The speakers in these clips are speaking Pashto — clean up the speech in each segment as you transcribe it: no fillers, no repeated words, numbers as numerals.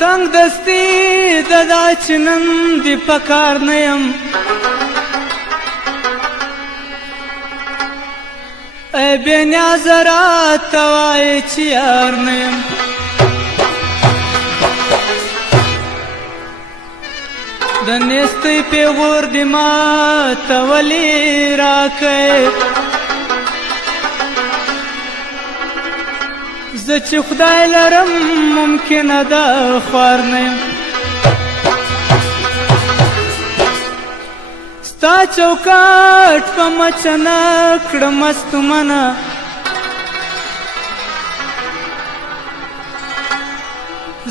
تنگ دستی ددا چنن دی پکار نیم ای بے نیاز رات توای چی یار نیم د نیستی پیغور دی ما تولی راکی زه چې خدای لرم ممکنه ده خوار نه یم ستا چوکاټ په مچنه کړم ستومنه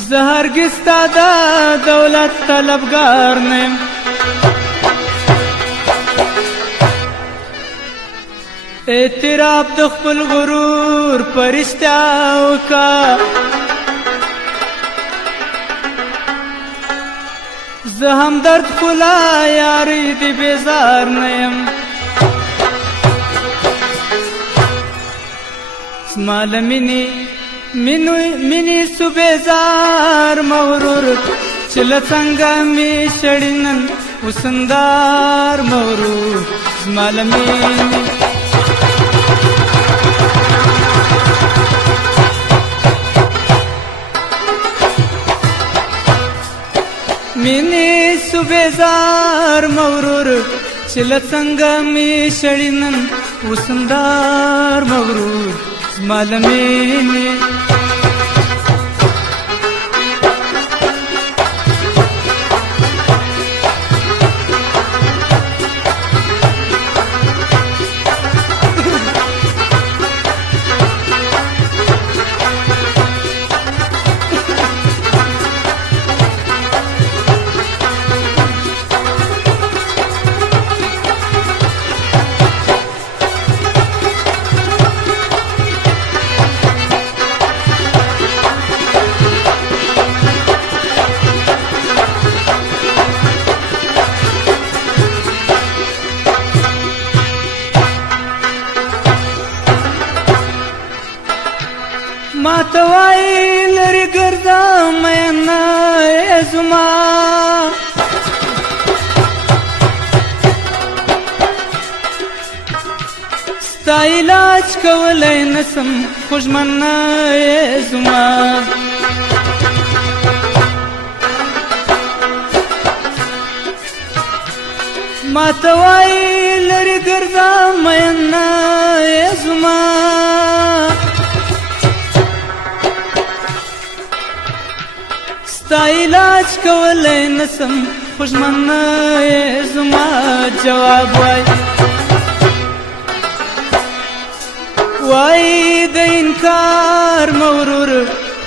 زه هرګز ستا د دولت طلبګار نه یم اعتراف د خپل غرور پرشتیا وکا زه همدرد خلا یاری دی بیزار نیم سمال منی سو بیزار مغرور چل څنګه می شړینن وسندار مغرور سمال مینی سو بیزار مغرور چل څنګه می شړینن وسندار مغرور زمال مینی ما توای لري ګرځم مینه زما ستا علاج کولی نسم خوږمنه زما ما توای لري ګرځم مینه زما ستا علاج کولی نسم خوږمنه زما جواب وای د انکار مغرور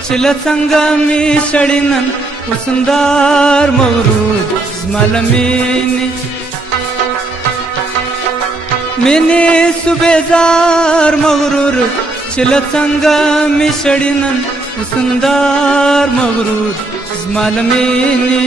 چې له څنګه می شړینن وسندار مغرور زما له مینې سو بیزار مغرور چې له څنګه می شړینن وسندار مغرور زما له مینې